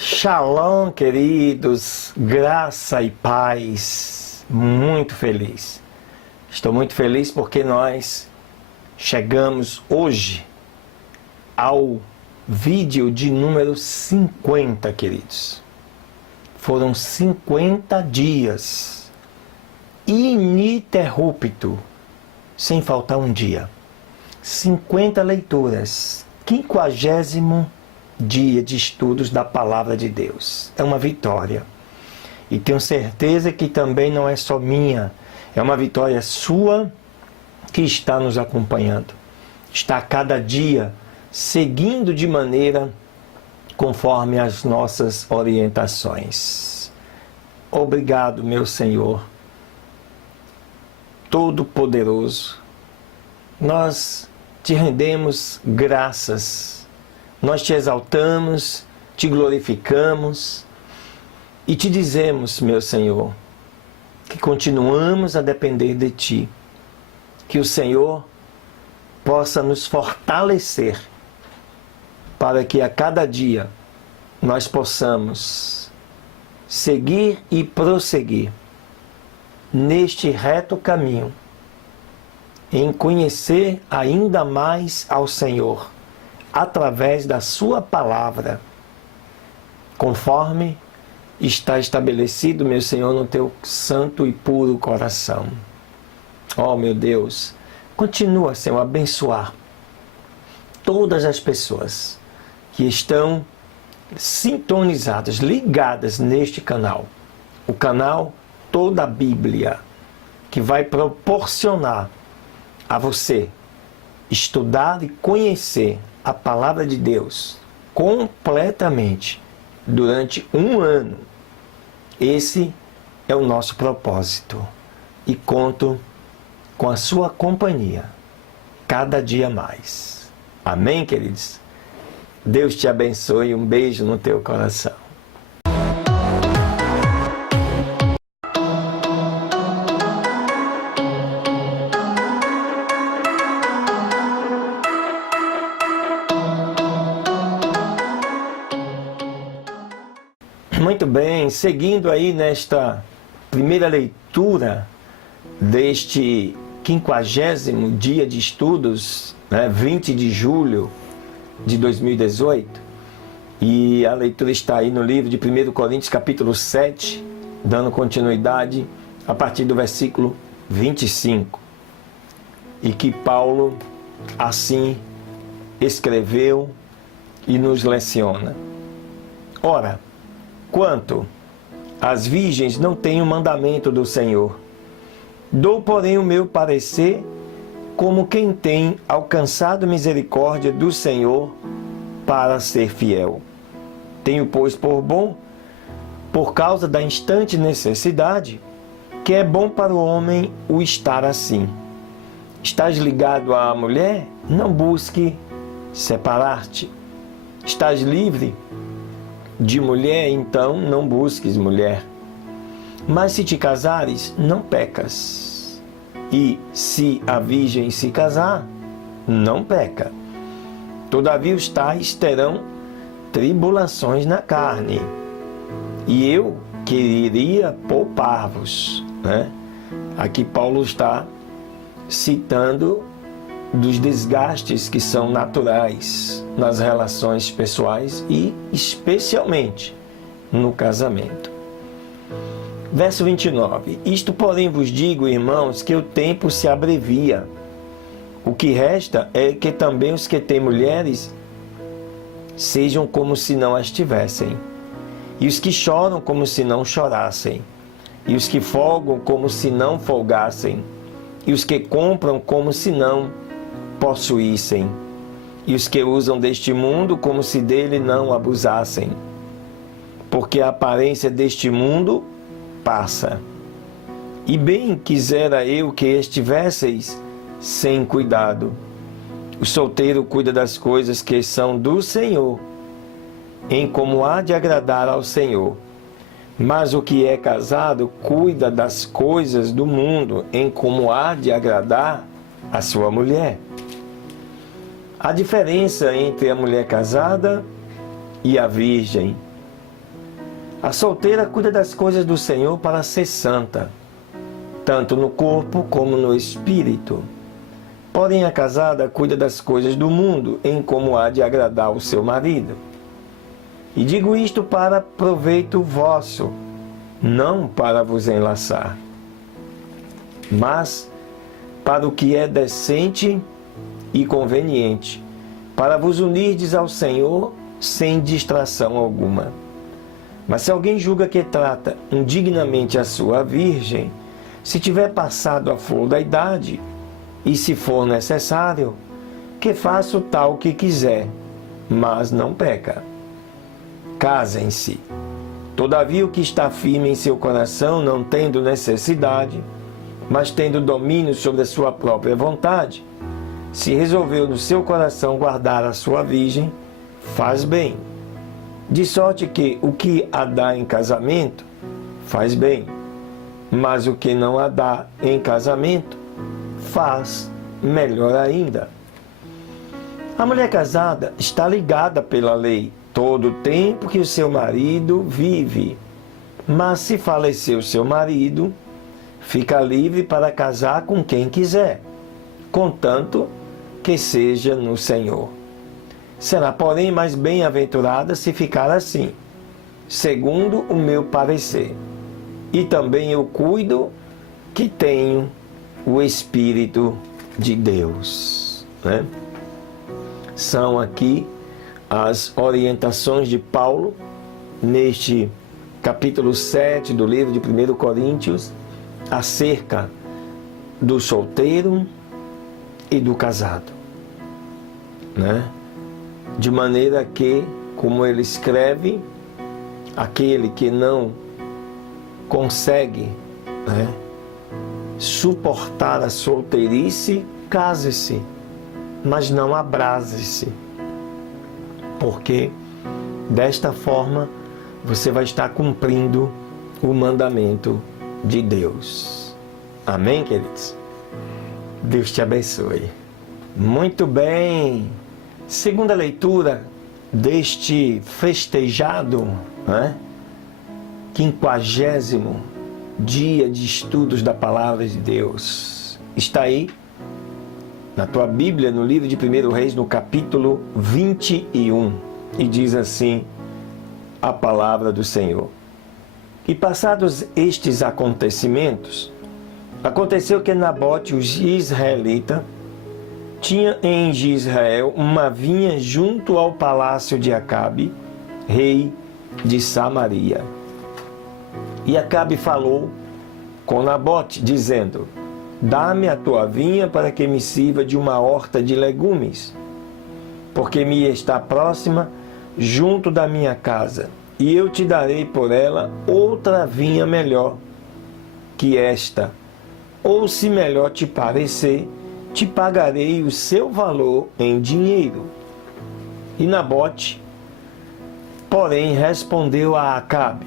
Shalom, queridos, graça e paz, muito feliz. Estou muito feliz porque nós chegamos hoje ao vídeo de número 50, queridos. Foram 50 dias, ininterrupto, sem faltar um dia. 50 leituras, 50º dia de estudos da Palavra de Deus. É uma vitória. E tenho certeza que também não é só minha, é uma vitória sua que está nos acompanhando. Está a cada dia seguindo de maneira conforme as nossas orientações. Obrigado, meu Senhor Todo-Poderoso. Nós te rendemos graças. Nós te exaltamos, te glorificamos e te dizemos, meu Senhor, que continuamos a depender de Ti. Que o Senhor possa nos fortalecer para que a cada dia nós possamos seguir e prosseguir neste reto caminho, em conhecer ainda mais ao Senhor, através da sua palavra, conforme está estabelecido, meu Senhor, no teu santo e puro coração. Oh, meu Deus, continua, Senhor, a abençoar todas as pessoas que estão sintonizadas, ligadas neste canal. O canal Toda a Bíblia, que vai proporcionar a você estudar e conhecer a Palavra de Deus completamente durante um ano. Esse é o nosso propósito e conto com a sua companhia cada dia mais. Amém, queridos? Deus te abençoe, um beijo no teu coração. Muito bem, seguindo aí nesta primeira leitura deste 50º dia de estudos, 20 de julho de 2018, e a leitura está aí no livro de 1 Coríntios capítulo 7, dando continuidade a partir do versículo 25, e que Paulo assim escreveu e nos leciona. Ora, quanto às virgens não tenho mandamento do Senhor, dou porém o meu parecer como quem tem alcançado misericórdia do Senhor para ser fiel. Tenho, pois, por bom, por causa da instante necessidade, que é bom para o homem o estar assim. Estás ligado à mulher? Não busque separar-te. Estás livre de mulher, então não busques mulher. Mas se te casares, não pecas. E se a virgem se casar, não peca. Todavia os tais terão tribulações na carne. E eu queria poupar-vos. Aqui Paulo está citando dos desgastes que são naturais nas relações pessoais e especialmente no casamento. Verso 29. Isto, porém, vos digo, irmãos, que o tempo se abrevia. O que resta é que também os que têm mulheres sejam como se não as tivessem, e os que choram como se não chorassem, e os que folgam como se não folgassem, e os que compram como se não possuíssem, e os que usam deste mundo como se dele não abusassem, porque a aparência deste mundo passa. E bem quisera eu que estivesseis sem cuidado. O solteiro cuida das coisas que são do Senhor, em como há de agradar ao Senhor. Mas o que é casado cuida das coisas do mundo, em como há de agradar a sua mulher. A diferença entre a mulher casada e a virgem A solteira cuida das coisas do Senhor para ser santa, tanto no corpo como no espírito. Porém, a casada cuida das coisas do mundo, em como há de agradar o seu marido. E digo isto para proveito vosso, não para vos enlaçar, mas para o que é decente e conveniente, para vos unirdes ao Senhor sem distração alguma. Mas se alguém julga que trata indignamente a sua virgem, se tiver passado a flor da idade, e se for necessário, que faça o tal que quiser, mas não peca. Casem-se. Todavia o que está firme em seu coração, não tendo necessidade, mas tendo domínio sobre a sua própria vontade, se resolveu no seu coração guardar a sua virgem, faz bem. De sorte que o que a dá em casamento, faz bem. Mas o que não a dá em casamento, faz melhor ainda. A mulher casada está ligada pela lei todo o tempo que o seu marido vive. Mas se falecer o seu marido, fica livre para casar com quem quiser, contanto que seja no Senhor. Será, porém, mais bem-aventurada se ficar assim, segundo o meu parecer. E também eu cuido que tenho o Espírito de Deus. Né? São aqui as orientações de Paulo, neste capítulo 7 do livro de 1 Coríntios, acerca do solteiro e do casado. Né? De maneira que, como ele escreve, aquele que não consegue, né, suportar a solteirice, case-se, mas não abrase-se, porque desta forma você vai estar cumprindo o mandamento de Deus. Amém, queridos? Deus te abençoe. Muito bem. Segunda leitura deste festejado, né, 50º dia de estudos da Palavra de Deus. Está aí na tua Bíblia, no livro de 1 Reis, no capítulo 21, e diz assim a palavra do Senhor. E passados estes acontecimentos, aconteceu que Nabote, o israelita, tinha em Israel uma vinha junto ao palácio de Acabe, rei de Samaria. E Acabe falou com Nabote, dizendo: dá-me a tua vinha para que me sirva de uma horta de legumes, porque me está próxima junto da minha casa, e eu te darei por ela outra vinha melhor que esta, ou se melhor te parecer, te pagarei o seu valor em dinheiro. E Nabote, porém, respondeu a Acabe: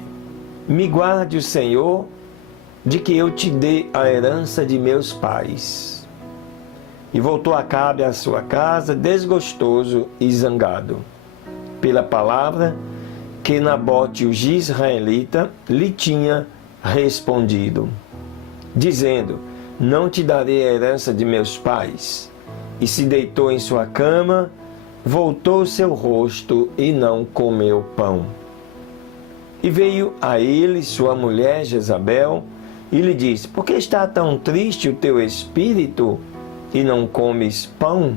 me guarde o Senhor de que eu te dê a herança de meus pais. E voltou Acabe à sua casa, desgostoso e zangado, pela palavra que Nabote, o israelita, lhe tinha respondido, dizendo: não te darei a herança de meus pais. E se deitou em sua cama, voltou seu rosto e não comeu pão. E veio a ele sua mulher Jezabel e lhe disse: por que está tão triste o teu espírito e não comes pão?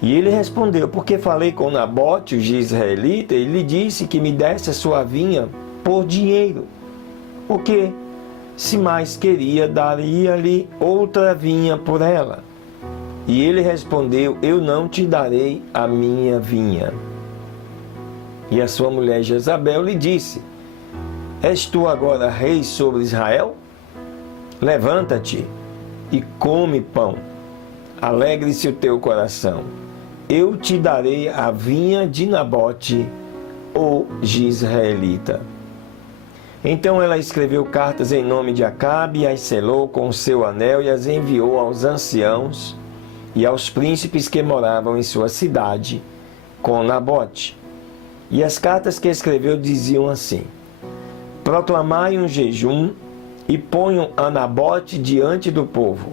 E ele respondeu: porque falei com Nabote, o israelita, e lhe disse que me desse a sua vinha por dinheiro. O que, se mais queria, daria-lhe outra vinha por ela. E ele respondeu: eu não te darei a minha vinha. E a sua mulher Jezabel lhe disse: és tu agora rei sobre Israel? Levanta-te e come pão. Alegre-se o teu coração. Eu te darei a vinha de Nabote, o israelita. Então ela escreveu cartas em nome de Acabe, e as selou com o seu anel, e as enviou aos anciãos e aos príncipes que moravam em sua cidade com Nabote. E as cartas que escreveu diziam assim: proclamai um jejum e ponham a Nabote diante do povo.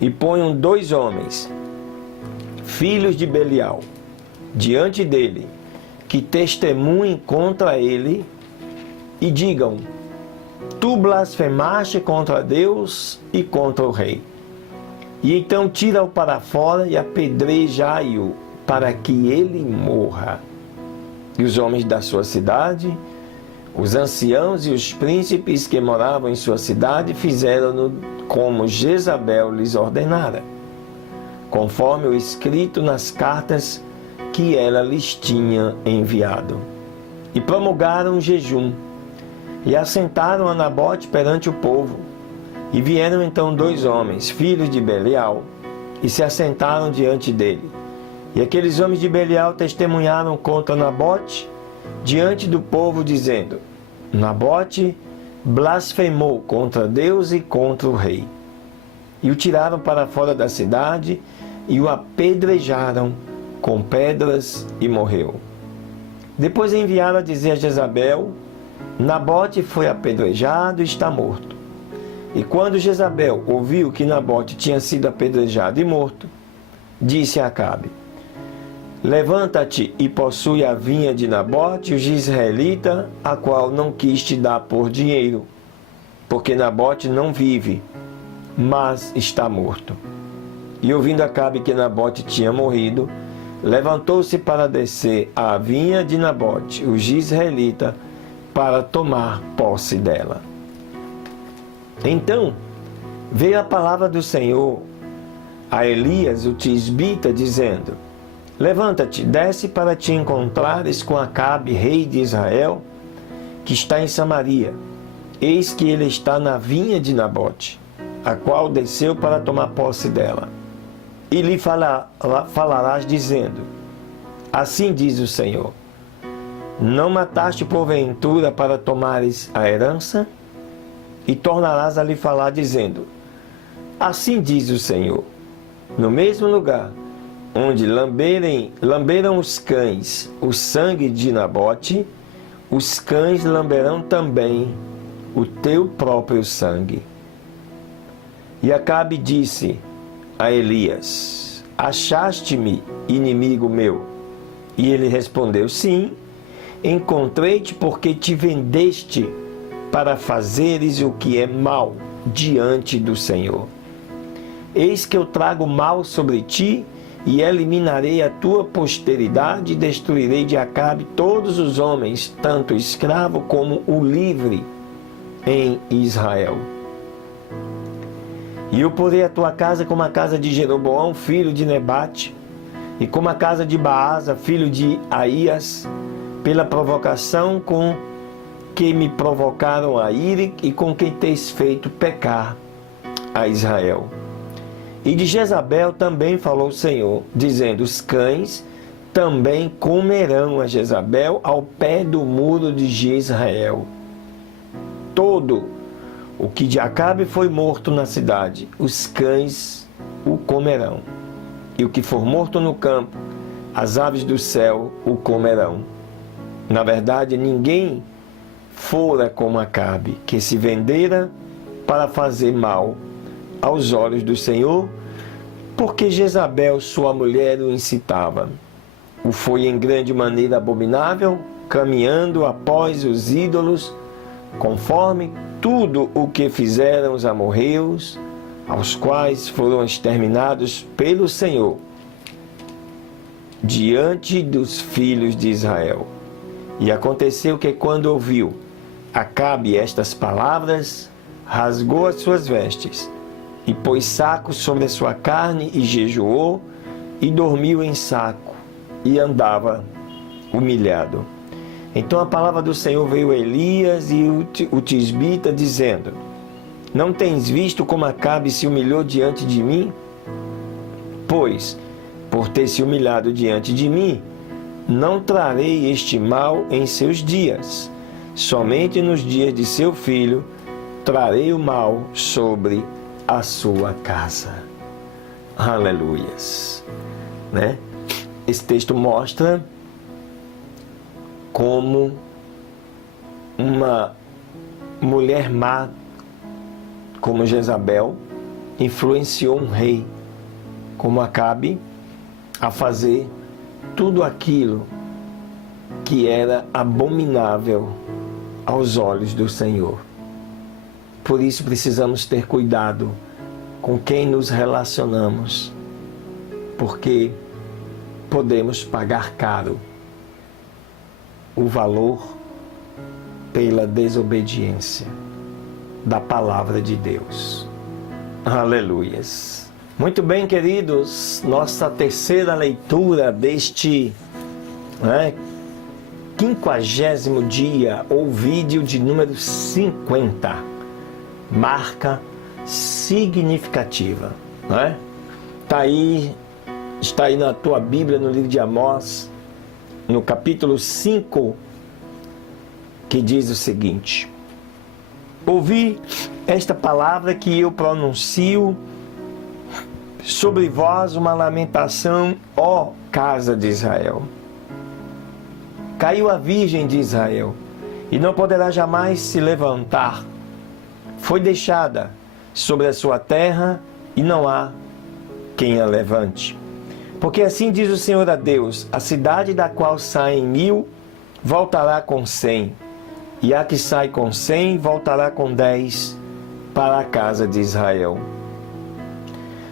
E ponham 2 homens, filhos de Belial, diante dele, que testemunhem contra ele e digam: tu blasfemaste contra Deus e contra o rei. E então tira-o para fora e apedrejai-o, para que ele morra. E os homens da sua cidade, os anciãos e os príncipes que moravam em sua cidade, fizeram-no como Jezabel lhes ordenara, conforme o escrito nas cartas que ela lhes tinha enviado. E promulgaram um jejum, e assentaram a Nabote perante o povo. E vieram então 2 homens, filhos de Belial, e se assentaram diante dele. E aqueles homens de Belial testemunharam contra Nabote diante do povo, dizendo: Nabote blasfemou contra Deus e contra o rei. E o tiraram para fora da cidade e o apedrejaram com pedras e morreu. Depois enviaram a dizer a Jezabel: Nabote foi apedrejado e está morto. E quando Jezabel ouviu que Nabote tinha sido apedrejado e morto, disse a Acabe: levanta-te e possui a vinha de Nabote, o jezreelita, a qual não quis te dar por dinheiro, porque Nabote não vive, mas está morto. E ouvindo Acabe que Nabote tinha morrido, levantou-se para descer à vinha de Nabote, o jezreelita, para tomar posse dela. Então veio a palavra do Senhor a Elias, o tisbita, dizendo: levanta-te, desce para te encontrares com Acabe, rei de Israel, que está em Samaria. Eis que ele está na vinha de Nabote, a qual desceu para tomar posse dela. E lhe falarás dizendo: assim diz o Senhor, não mataste porventura para tomares a herança? E tornarás a lhe falar dizendo: assim diz o Senhor, no mesmo lugar onde lamberam os cães o sangue de Nabote, os cães lamberão também o teu próprio sangue. E Acabe disse a Elias: achaste-me inimigo meu? E ele respondeu: sim, encontrei-te porque te vendeste para fazeres o que é mal diante do Senhor. Eis que eu trago mal sobre ti, e eliminarei a tua posteridade, e destruirei de Acabe todos os homens, tanto o escravo como o livre, em Israel. E eu porei a tua casa como a casa de Jeroboão, filho de Nebate, e como a casa de Baasa, filho de Aías, pela provocação com que me provocaram a ira e com quem tens feito pecar a Israel. E de Jezabel também falou o Senhor, dizendo: os cães também comerão a Jezabel ao pé do muro de Jezreel. Todo o que de Acabe foi morto na cidade, os cães o comerão. E o que for morto no campo, as aves do céu o comerão. Na verdade, ninguém fora como Acabe, que se vendera para fazer mal aos olhos do Senhor, porque Jezabel, sua mulher, o incitava. O foi em grande maneira abominável, caminhando após os ídolos, conforme tudo o que fizeram os amorreus, aos quais foram exterminados pelo Senhor, diante dos filhos de Israel. E aconteceu que, quando ouviu Acabe estas palavras, rasgou as suas vestes, e pôs saco sobre a sua carne, e jejuou, e dormiu em saco, e andava humilhado. Então a palavra do Senhor veio a Elias e o tisbita, dizendo: não tens visto como Acabe se humilhou diante de mim? Pois, por ter se humilhado diante de mim, não trarei este mal em seus dias. Somente nos dias de seu filho trarei o mal sobre a sua casa. Aleluias. Né? Esse texto mostra como uma mulher má como Jezabel influenciou um rei como Acabe a fazer tudo aquilo que era abominável aos olhos do Senhor. Por isso precisamos ter cuidado com quem nos relacionamos, porque podemos pagar caro o valor pela desobediência da palavra de Deus. Aleluias. Muito bem, queridos, nossa terceira leitura deste 50º dia, ou vídeo de número 50, marca significativa, está aí na tua Bíblia, no livro de Amós, no capítulo 5, que diz o seguinte: ouvi esta palavra que eu pronuncio sobre vós, uma lamentação, ó casa de Israel. Caiu a virgem de Israel, e não poderá jamais se levantar. Foi deixada sobre a sua terra, e não há quem a levante. Porque assim diz o Senhor a Deus: a cidade da qual saem 1000 voltará com 100, e a que sai com 100 voltará com 10 para a casa de Israel.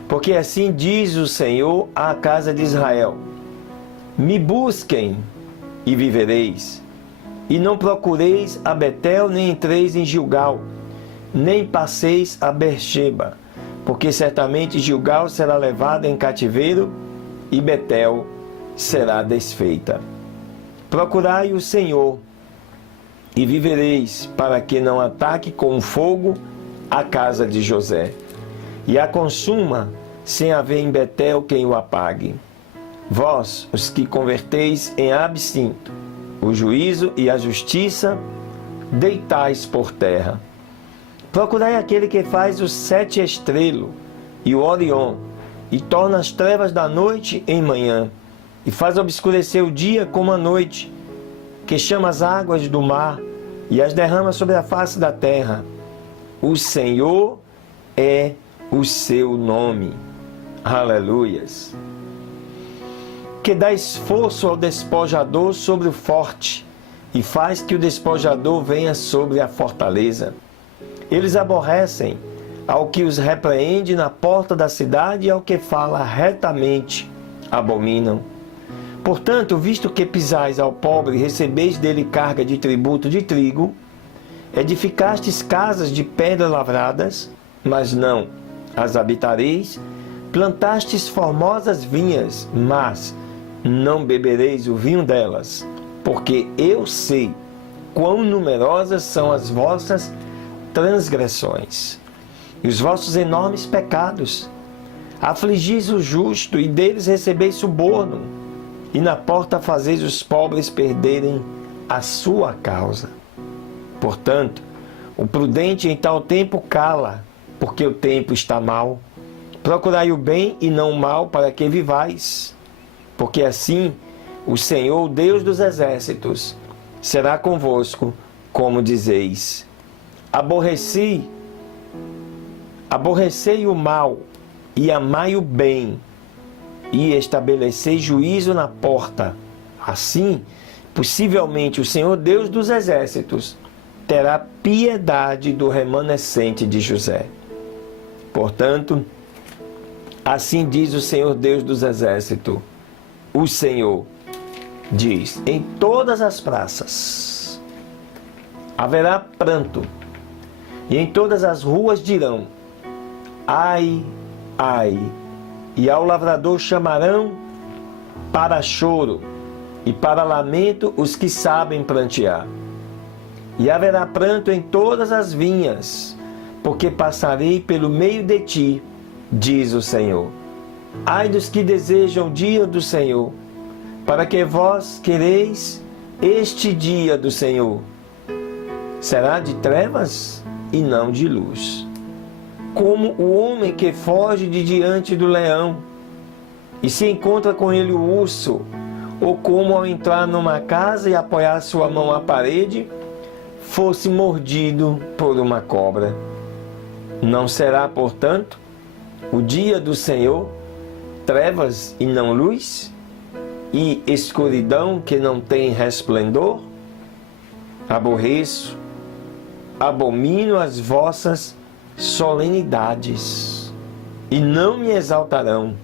Porque assim diz o Senhor à casa de Israel: me busquem e vivereis, e não procureis a Betel, nem entreis em Gilgal, nem passeis a Beersheba, porque certamente Gilgal será levada em cativeiro, e Betel será desfeita. Procurai o Senhor, e vivereis, para que não ataque com fogo a casa de José, e a consuma, sem haver em Betel quem o apague. Vós, os que converteis em absinto, o juízo e a justiça deitais por terra. Procurai aquele que faz o 7 estrelo e o Orion, e torna as trevas da noite em manhã, e faz obscurecer o dia como a noite, que chama as águas do mar e as derrama sobre a face da terra. O Senhor é o seu nome. Aleluias. Que dá esforço ao despojador sobre o forte, e faz que o despojador venha sobre a fortaleza. Eles aborrecem ao que os repreende na porta da cidade, e ao que fala retamente abominam. Portanto, visto que pisais ao pobre e recebeis dele carga de tributo de trigo, edificastes casas de pedra lavradas, mas não as habitareis, plantastes formosas vinhas, mas não bebereis o vinho delas, porque eu sei quão numerosas são as vossas transgressões e os vossos enormes pecados. Afligis o justo, e deles recebeis suborno, e na porta fazeis os pobres perderem a sua causa. Portanto, o prudente em tal tempo cala, porque o tempo está mau. Procurai o bem e não o mal, para que vivais. Porque assim o Senhor, Deus dos exércitos, será convosco, como dizeis. Aborrecei o mal e amai o bem, e estabelecei juízo na porta. Assim, possivelmente, o Senhor, Deus dos exércitos, terá piedade do remanescente de José. Portanto, assim diz o Senhor, Deus dos exércitos: o Senhor diz: em todas as praças haverá pranto, e em todas as ruas dirão: ai, ai. E ao lavrador chamarão para choro, e para lamento os que sabem prantear. E haverá pranto em todas as vinhas, porque passarei pelo meio de ti, diz o Senhor. Ai dos que desejam o dia do Senhor, para que vós quereis este dia do Senhor. Será de trevas e não de luz. Como o homem que foge de diante do leão, e se encontra com ele o urso, ou como ao entrar numa casa e apoiar sua mão à parede, fosse mordido por uma cobra. Não será, portanto, o dia do Senhor trevas e não luz, e escuridão que não tem resplendor? Aborreço, abomino as vossas solenidades, e não me exaltarão,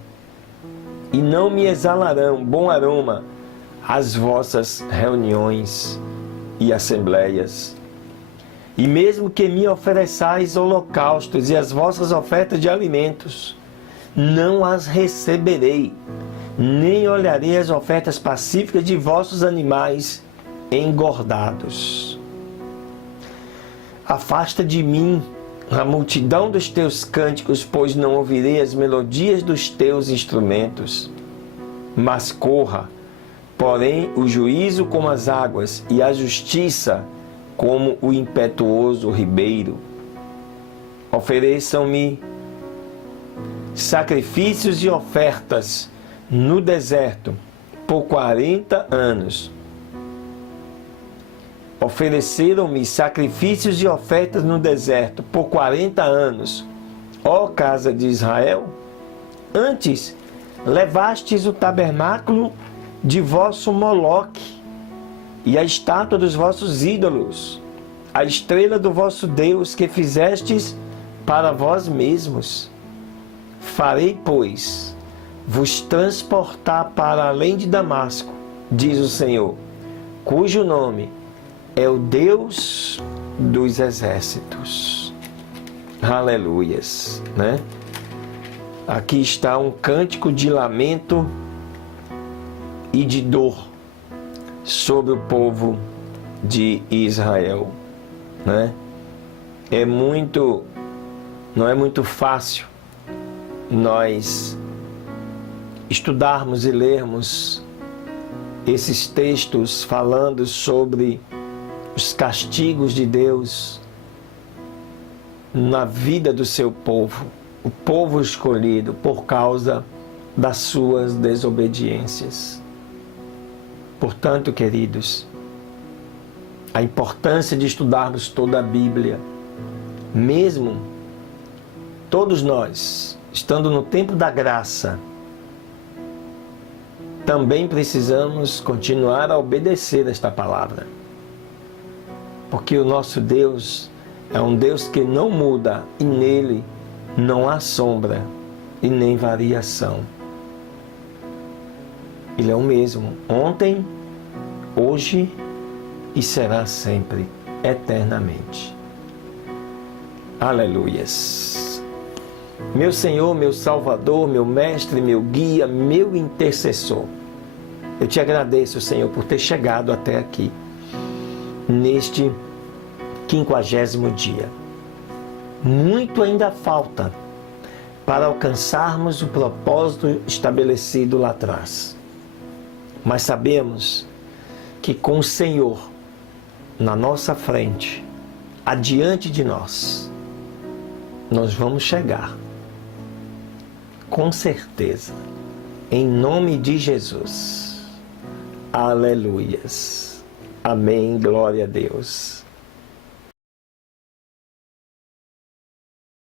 e não me exalarão bom aroma as vossas reuniões e assembleias. E mesmo que me ofereçais holocaustos e as vossas ofertas de alimentos, não as receberei, nem olharei as ofertas pacíficas de vossos animais engordados. Afasta de mim a multidão dos teus cânticos, pois não ouvirei as melodias dos teus instrumentos. Mas corra, porém, o juízo como as águas e a justiça como o impetuoso ribeiro. Ofereçam-me sacrifícios e ofertas no deserto por 40 anos. Ofereceram-me sacrifícios e ofertas no deserto por 40 anos, ó casa de Israel. Antes, levastes o tabernáculo de vosso Moloque e a estátua dos vossos ídolos, a estrela do vosso Deus que fizestes para vós mesmos. Farei, pois, vos transportar para além de Damasco, diz o Senhor, cujo nome é o Deus dos exércitos. Aleluias, né? Aqui está um cântico de lamento e de dor sobre o povo de Israel, né? Não é muito fácil nós estudarmos e lermos esses textos falando sobre os castigos de Deus na vida do seu povo, o povo escolhido por causa das suas desobediências. Portanto, queridos, a importância de estudarmos toda a Bíblia, mesmo todos nós, estando no tempo da graça, também precisamos continuar a obedecer esta palavra. Porque o nosso Deus é um Deus que não muda e nele não há sombra e nem variação. Ele é o mesmo, ontem, hoje e será sempre, eternamente. Aleluias. Meu Senhor, meu Salvador, meu Mestre, meu Guia, meu Intercessor, eu te agradeço, Senhor, por ter chegado até aqui, neste 50º dia. Muito ainda falta para alcançarmos o propósito estabelecido lá atrás. Mas sabemos que com o Senhor na nossa frente, adiante de nós, nós vamos chegar. Com certeza. Em nome de Jesus. Aleluias. Amém. Glória a Deus.